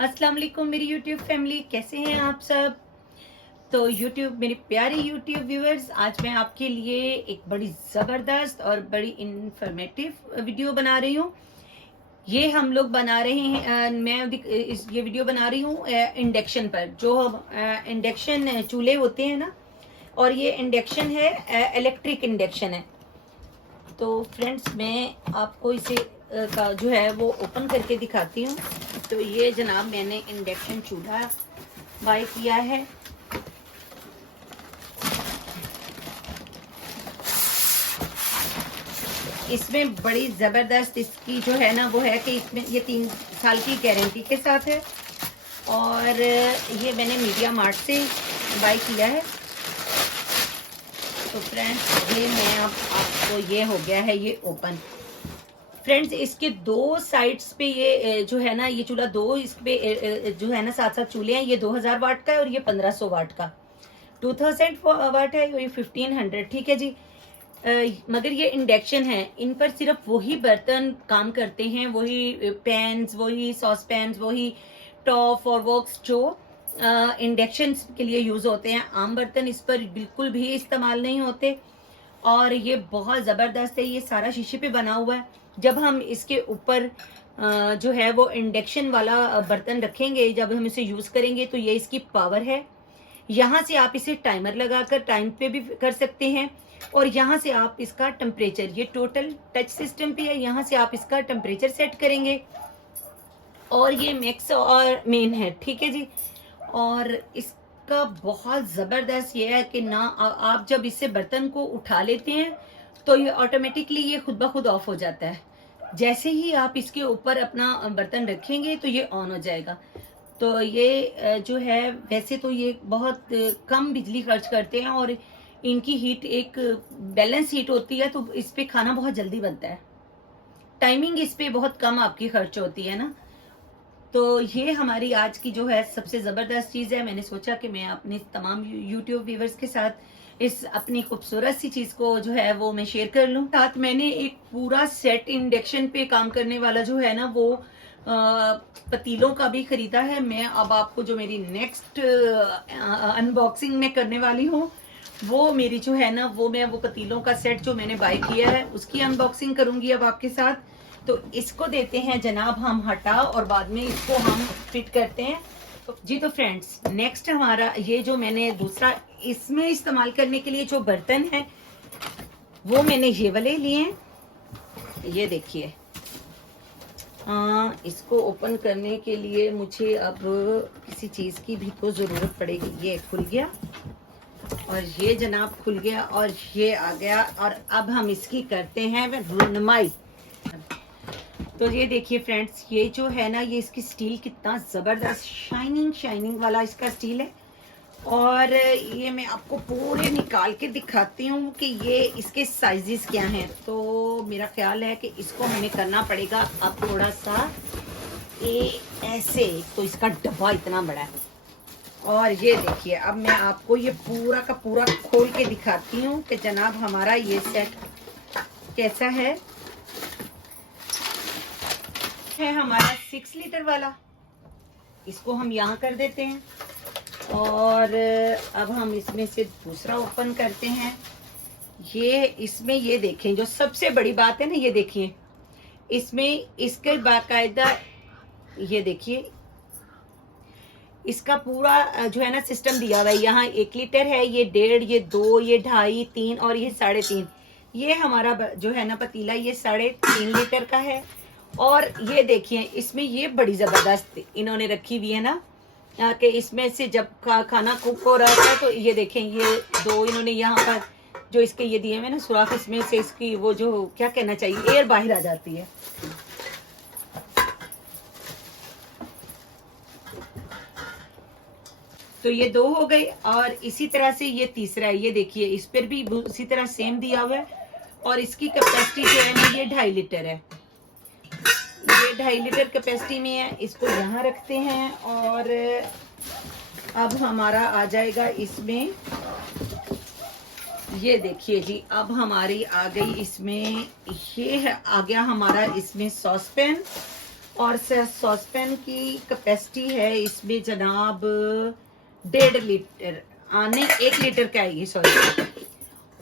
अस्सलाम वालेकुम मेरी यूट्यूब फैमिली, कैसे हैं आप सब। तो यूट्यूब मेरे प्यारे यूट्यूब व्यूअर्स, आज मैं आपके लिए एक बड़ी ज़बरदस्त और बड़ी इंफॉर्मेटिव वीडियो बना रही हूँ। ये हम लोग बना रहे हैं ये वीडियो बना रही हूँ इंडक्शन पर। जो इंडक्शन चूल्हे होते हैं ना, और ये इंडक्शन है, इलेक्ट्रिक इंडक्शन है। तो फ्रेंड्स मैं आपको इसे का जो है वो ओपन करके दिखाती हूँ। तो ये जनाब मैंने इंडक्शन चूल्हा बाय किया है। इसमें बड़ी ज़बरदस्त इसकी जो है ना वो है कि इसमें ये 3 साल की गारंटी के साथ है, और ये मैंने मीडिया मार्ट से बाय किया है। तो फ्रेंड्स ये मैं आपको ये हो गया है ये ओपन। फ्रेंड्स इसके दो साइड्स पे ये जो है ना ये चूल्हा दो इस पे जो है ना साथ साथ चूल्हे हैं। ये 2000 वाट का है और ये 1500 वाट का। 2000 वाट है और ये 1500, ठीक है जी। मगर ये इंडक्शन है, इन पर सिर्फ वही बर्तन काम करते हैं, वही पैन्स, वही सॉस पैन्स, वही टॉप और वॉक्स जो इंडक्शन के लिए यूज होते हैं। आम बर्तन इस पर बिल्कुल भी इस्तेमाल नहीं होते। और ये बहुत ज़बरदस्त है, ये सारा शीशे पे बना हुआ है। जब हम इसके ऊपर जो है वो इंडक्शन वाला बर्तन रखेंगे, जब हम इसे यूज़ करेंगे, तो ये इसकी पावर है। यहाँ से आप इसे टाइमर लगाकर टाइम पे भी कर सकते हैं, और यहाँ से आप इसका टेम्परेचर, ये टोटल टच सिस्टम पे है, यहाँ से आप इसका टेम्परेचर सेट करेंगे। और ये मैक्स और मेन है, ठीक है जी। और इसका बहुत ज़बरदस्त ये है कि ना आप जब इससे बर्तन को उठा लेते हैं तो ये ऑटोमेटिकली ये खुद ब खुद ऑफ हो जाता है। जैसे ही आप इसके ऊपर अपना बर्तन रखेंगे तो ये ऑन हो जाएगा। तो ये जो है वैसे तो ये बहुत कम बिजली खर्च करते हैं, और इनकी हीट एक बैलेंस हीट होती है, तो इस पे खाना बहुत जल्दी बनता है। टाइमिंग इस पे बहुत कम आपकी खर्च होती है ना। तो ये हमारी आज की जो है सबसे ज़बरदस्त चीज़ है। मैंने सोचा कि मैं अपने तमाम यूट्यूब व्यूवर्स के साथ इस अपनी खूबसूरत सी चीज़ को जो है वो मैं शेयर कर लूँ। साथ मैंने एक पूरा सेट इंडक्शन पे काम करने वाला जो है ना वो पतीलों का भी खरीदा है। मैं अब आपको जो मेरी नेक्स्ट अनबॉक्सिंग में करने वाली हूँ, वो मेरी जो है ना वो पतीलों का सेट जो मैंने बाय किया है उसकी अनबॉक्सिंग करूँगी अब आपके साथ। तो इसको देते हैं जनाब हम हटा, और बाद में इसको हम फिट करते हैं जी। तो फ्रेंड्स नेक्स्ट हमारा ये जो मैंने दूसरा इसमें इस्तेमाल करने के लिए जो बर्तन है वो मैंने ये वाले लिए हैं। ये देखिए, इसको ओपन करने के लिए मुझे अब किसी चीज़ की भी तो ज़रूरत पड़ेगी। ये खुल गया, और ये जनाब खुल गया, और ये आ गया। और अब हम इसकी करते हैं रुनमाई। तो ये देखिए फ्रेंड्स, ये जो है ना ये इसकी स्टील कितना ज़बरदस्त शाइनिंग वाला इसका स्टील है। और ये मैं आपको पूरे निकाल के दिखाती हूँ कि ये इसके साइजेस क्या हैं। तो मेरा ख्याल है कि इसको हमें करना पड़ेगा अब थोड़ा सा ऐसे। तो इसका डब्बा इतना बड़ा है, और ये देखिए अब मैं आपको ये पूरा का पूरा खोल के दिखाती हूँ कि जनाब हमारा ये सेट कैसा है हमारा 6 लीटर वाला। इसको हम यहाँ कर देते हैं, और अब हम इसमें से दूसरा ओपन करते हैं। ये इसमें ये देखें जो सबसे बड़ी बात है ना, ये देखिए इसमें इसके बाकायदा ये देखिए इसका पूरा जो है ना सिस्टम दिया हुआ है। यहाँ 1 लीटर है, ये 1.5, ये 2, ये 2.5, 3 और ये 3.5। ये हमारा जो है ना पतीला ये 3.5 लीटर का है। और ये देखिए इसमें ये बड़ी ज़बरदस्त इन्होंने रखी हुई है ना कि इसमें से जब खाना कुक हो रहा था, तो ये देखें ये 2 इन्होंने यहाँ पर जो इसके ये दिए हुए ना सुराख, इसमें से इसकी वो जो क्या कहना चाहिए एयर बाहर आ जाती है। तो ये 2 हो गई, और इसी तरह से ये तीसरा है। ये देखिए इस पर भी उसी तरह सेम दिया हुआ है, और इसकी कैपेसिटी जो है ना ये 2.5 लीटर है। ये 2.5 लीटर कैपेसिटी में है। इसको यहाँ रखते हैं, और अब हमारा आ जाएगा इसमें, ये देखिए जी अब हमारी आ गई इसमें, ये है आ गया हमारा इसमें सॉस पैन। और सॉसपैन की कैपेसिटी है इसमें जनाब 1.5 लीटर, नहीं 1 लीटर का है ये, सॉरी।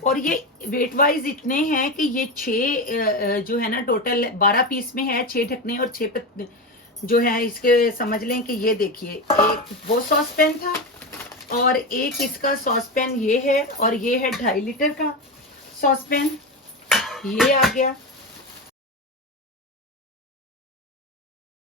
और ये वेट वाइज इतने हैं कि ये 6 जो है ना टोटल 12 पीस में है, 6 ढकने और 6 जो है इसके, समझ लें कि ये देखिए एक वो सॉसपैन था और एक इसका सॉसपैन ये है, और ये है 2.5 लीटर का सॉसपैन, ये आ गया।